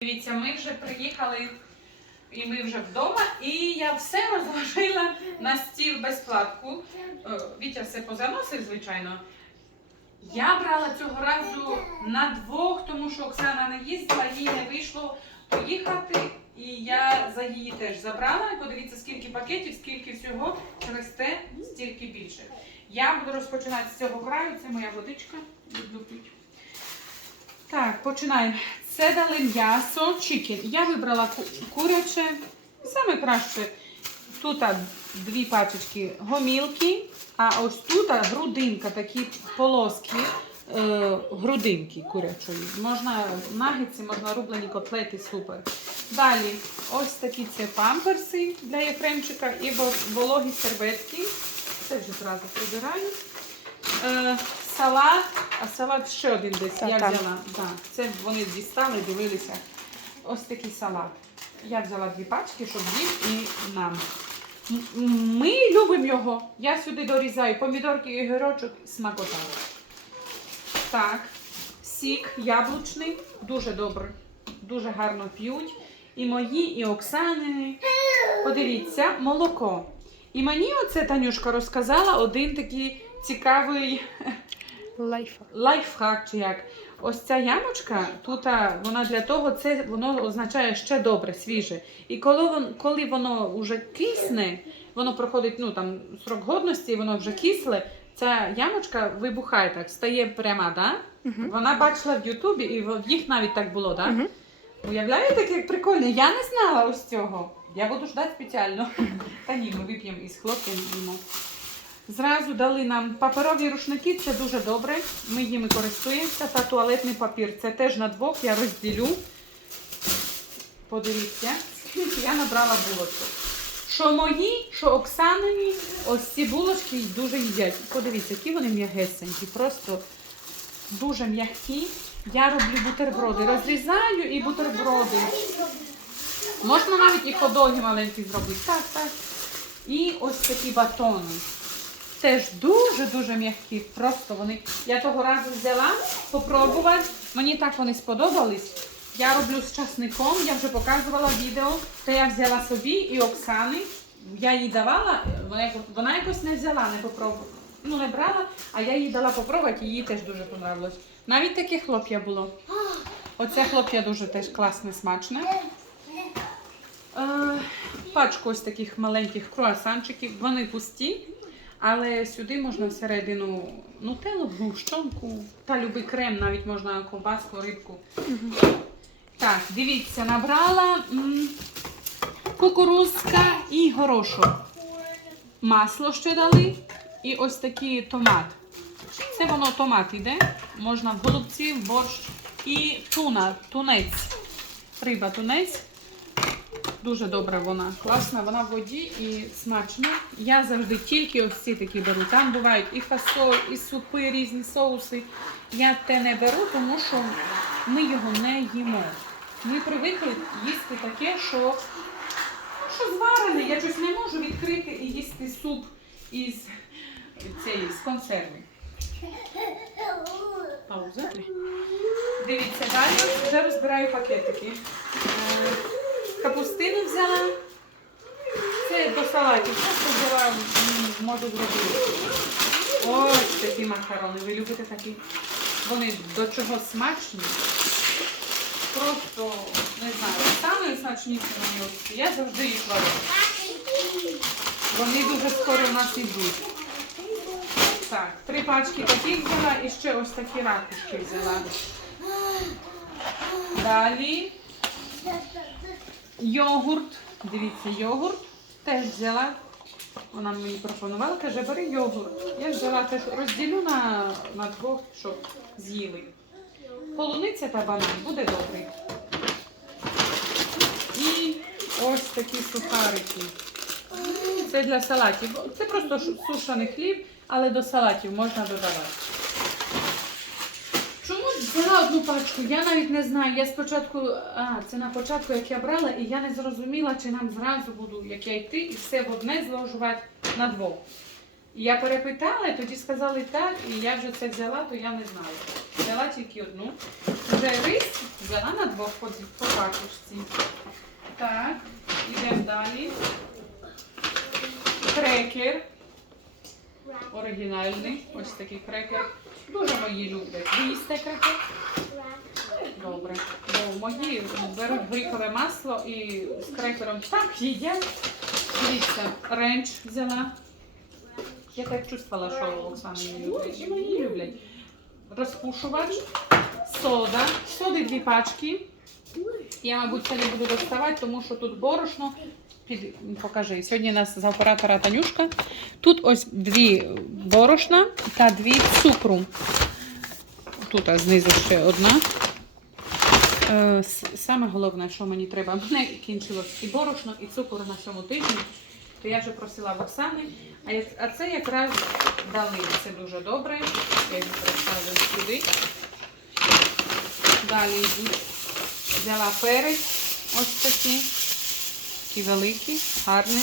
Дивіться, ми вже приїхали і ми вже вдома, і я все розложила на стіл безплатку. Е, Вітя все позаносив, звичайно. Я брала цього разу на двох, тому що Оксана не їздила, їй не вийшло поїхати. І я за її теж забрала. Подивіться, скільки пакетів, скільки всього, через те стільки більше. Я буду розпочинати з цього краю. Це моя водичка. Так, починаємо. Це дали м'ясо, чікен. Я вибрала куряче. Саме краще. Тут дві пачечки гомілки, а ось тут грудинка, такі полоски е, грудинки курячої. Можна нагетси, можна рублені котлети, супер. Далі ось такі це памперси для Єфремчика і вологі серветки. Це вже зразу прибираю. Е, салат, а салат ще один десь. Так, я там. взяла. Да, це вони дістали, дивилися. Ось такий салат. Я взяла дві пачки, щоб їм і нам. Ми любимо його. Я сюди дорізаю помідорки і гірочок, смакота. Так, сік яблучний, дуже добре, дуже гарно п'ють. І мої, і Оксани. Подивіться, молоко. І мені оце Танюшка розказала один такий цікавий Лайфа. лайфхак чи як. Ось ця ямочка, тут вона для того, це воно означає ще добре, свіже. І коли воно, коли воно вже кисне, воно проходить ну, там, срок годності, воно вже кисле, ця ямочка вибухає так, стає пряма, да? Угу. Вона бачила в Ютубі, і в їх навіть так було, так? Мгм. Уявляєте, як прикольно? Я не знала ось цього. Я буду ждати спеціально. Та ні, ми вип'ємо із хлопцем. Зразу дали нам паперові рушники, це дуже добре. Ми їми користуємося. Та туалетний папір. Це теж на двох, я розділю. Подивіться, скільки я набрала булочок. Що мої, що Оксанині, ось ці булочки дуже їдять. Подивіться, які вони м'ягесенькі, просто дуже м'які. Я роблю бутерброди. Розрізаю і бутерброди. Можна навіть і ходоги маленькі зробити. Так, так. І ось такі батони. Теж дуже-дуже м'які. Просто вони. Я того разу взяла попробувати. Мені так вони сподобались. Я роблю з часником, я вже показувала відео, то я взяла собі і Оксани. Я їй давала, вона, якось не взяла, не попробувала. Ну, не брала, а я їй дала попробувати, їй теж дуже понравилось. Навіть таке хлоп'я було. Оце хлоп'я дуже теж класне, смачне. Е, пачку ось таких маленьких круасанчиків. Вони пусті, але сюди можна всередину нутеллу, гущонку та любий крем, навіть можна ковбаску, рибку. Так, дивіться, набрала м, кукурузка і горошок. Масло ще дали. І ось такий томат. Це воно томат іде. Можна в голубці, в борщ. І туна, тунець. Риба тунець. Дуже добра вона, класна, вона в воді і смачна. Я завжди тільки ось ці такі беру. Там бувають і фасоль, і супи, різні соуси. Я те не беру, тому що ми його не їмо. Ми привикли їсти таке, що, що зварене. Я щось не можу відкрити і їсти суп із цієї з консерви. Пауза. Дивіться, далі вже розбираю пакетики. Капустину взяла. Це до салатів. Просто взяла, можу зробити. Ось такі макарони. Ви любите такі? Вони до чого смачні. Просто не знаю. Саме смачніші ось. Я завжди їх роблю. Вони дуже скоро в нас йдуть. Так, три пачки таких взяла і ще ось такі ракушки взяла. Далі йогурт. Дивіться, йогурт теж взяла. Вона мені пропонувала, каже, бери йогурт. Я взяла теж розділю на, на двох, щоб з'їли. Полуниця та банан буде добрий. І ось такі сухарики. Це для салатів. Це просто сушений хліб, але до салатів можна додавати. Взяла одну пачку? Я навіть не знаю. Я спочатку, а, це на початку, як я брала, і я не зрозуміла, чи нам зразу буду, як я йти, і все в одне зложувати на двох. Я перепитала, і тоді сказали так, і я вже це взяла, то я не знала. Взяла тільки одну. Вже рис взяла на двох по, по карточці. Так, йдемо далі. Крекер. Оригінальний. Ось такий крекер. Дуже мої люблять. Ви їсте крекер? Добре. Бо мої беруть горіхове масло і з крекером так їдять. Дивіться, ренч взяла. Я так чувствувала, що Оксана не люблять. І мої люблять. Розпушувач, сода, соди дві пачки. Я, мабуть, це не буду доставати, тому що тут борошно. Покажи. Сьогодні у нас за оператора Танюшка. Тут ось дві борошна та дві цукру. Тут знизу ще одна. Е, Саме головне, що мені треба, мене кінчилось і борошно, і цукор на цьому тижні. То я вже просила в Оксани. А, це якраз дали. Це дуже добре. Я їх поставлю сюди. Далі. Взяла перець. Ось такі. Такі великі, гарні.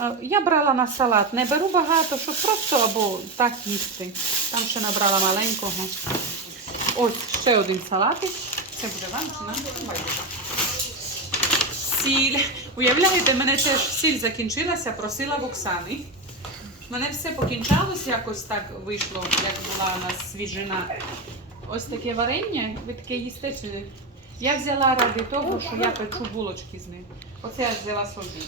Е, Я брала на салат. Не беру багато, щоб просто або так їсти. Там ще набрала маленького. Ось ще один салатик. Це буде вам чи нам? Байдуже. Сіль. Уявляєте, мене теж сіль закінчилася, просила в Оксани. Мене все покінчалось, якось так вийшло, як була у нас свіжина. Ось таке варення, ви таке їсте чи не? Я взяла ради того, що я печу булочки з ним. Оце я взяла собі.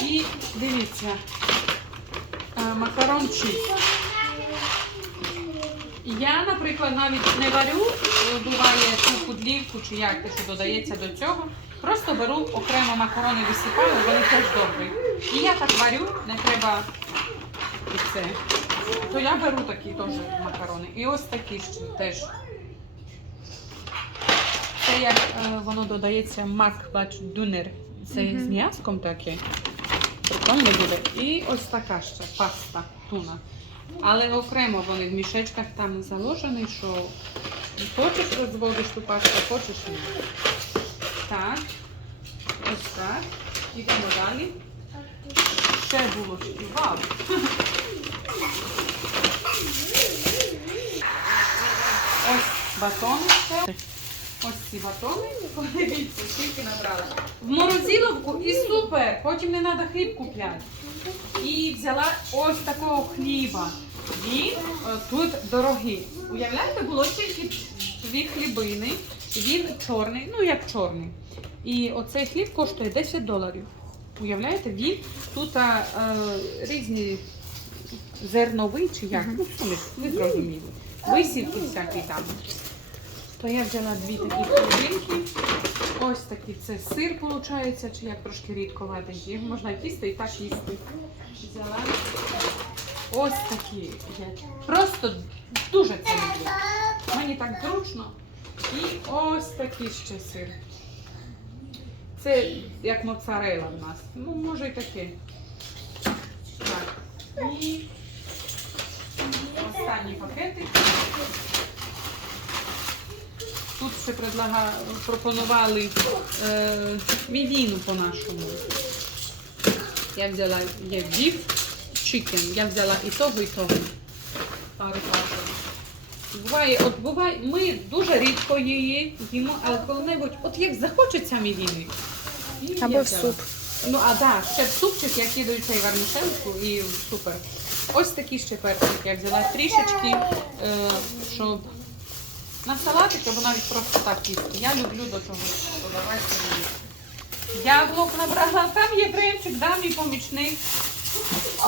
І дивіться, е, макарон чіз. Я, наприклад, навіть не варю, буває ту кудлівку чи як те, що додається до цього. Просто беру окремо макарони, висипаю, вони теж добрі. І я так варю, не треба і це. То я беру такі теж макарони. І ось такі ще теж. Це як е, воно додається мак, бачу, дунер. Це Мгм. з м'яском таке. Прикольно буде. І ось така ще паста, туна. Але окремо вони в мішечках там заложені, що хочеш розводиш ту пасту, хочеш ні. Так. Ось так. Йдемо далі. Ще булочки. Вау! Ось батони ще. Ось ці батони. Подивіться, скільки набрала. В морозиловку і супер. Потім не треба хліб купляти. І взяла ось такого хліба. Він е, тут дорогий. Уявляєте, було тільки дві хлібини. Він чорний, ну як чорний. І оцей хліб коштує 10 доларів. Уявляєте, він тут е, різні зерновий чи як. Ну, суміш, ви зрозуміли. Висівки всякі там. То я взяла дві такі хлібинки. Ось такий це сир, виходить, чи як трошки рідковатий. Можна їсти і так їсти. Взяла. Ось такі. Просто дуже це люблю. Мені так зручно. І ось такий ще сир. Це як моцарела в нас. Ну, може і таке. Так. І останній пакетик. Тут ще предлага, пропонували е, мівіну по-нашому. Я взяла є біф, чикен. Я взяла і того, і того. Пару пачок. Буває, от буває, ми дуже рідко її їмо, але коли-небудь, от як захочеться мівіни. Або в суп. Ну, а так, ще в супчик я кидаю цей варнишенку і супер. Ось такі ще перчики я взяла трішечки, е, щоб на салатик або навіть просто так їсти. Я люблю до чогось додавати. собі. Яблук набрала, там є кремчик, да, мій помічник.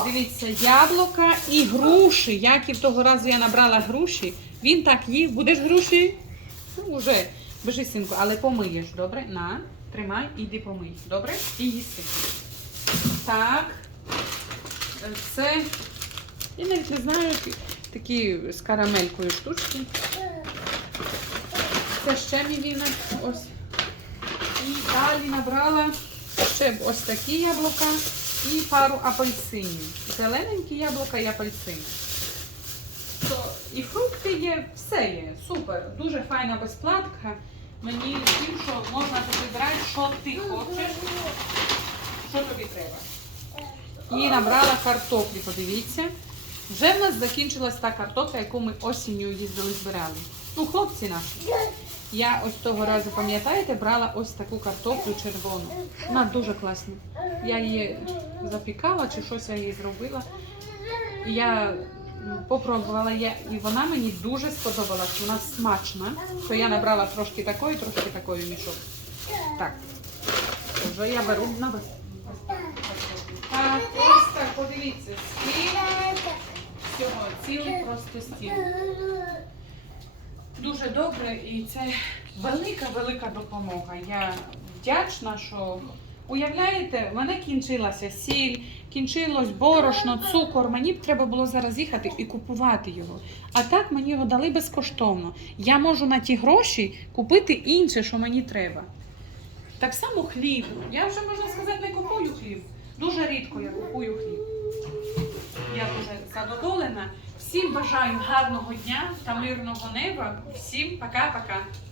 Дивіться, яблука і груші. Як і в того разу я набрала груші, він так їв. Будеш груші? Ну, уже бежи, синку, але помиєш, добре? На, тримай, іди помий. Добре? І їси. Так. Це. Я навіть не знаю, такі з карамелькою штучки. Це ще мівіна. Ось. І далі набрала ще ось такі яблука і пару апельсинів. Зелененькі яблука і апельсини. То і фрукти є, все є. Супер. Дуже файна безплатка. Мені тим, що можна вибирати, що ти хочеш, що тобі треба. І набрала картоплі, подивіться. Вже в нас закінчилась та картопля, яку ми осінню їздили збирали. Ну, хлопці наші. Я ось того разу, пам'ятаєте, брала ось таку картоплю червону. Вона дуже класна. Я її запікала чи щось я її зробила. Я попробувала я, і вона мені дуже сподобалась. Вона смачна. То я набрала трошки такої, трошки такої мішок. Так. Вже я беру на без. Так, ось подивіться, стіл всього, цілий просто стіл. Дуже добре і це велика-велика допомога. Я вдячна, що уявляєте, в мене кінчилася сіль, кінчилось борошно, цукор. Мені б треба було зараз їхати і купувати його. А так мені його дали безкоштовно. Я можу на ті гроші купити інше, що мені треба. Так само хліб. Я вже можна сказати, не купую хліб. Дуже рідко я купую хліб. Я дуже задоволена. Всім бажаю гарного дня та мирного неба. Всім пока-пока.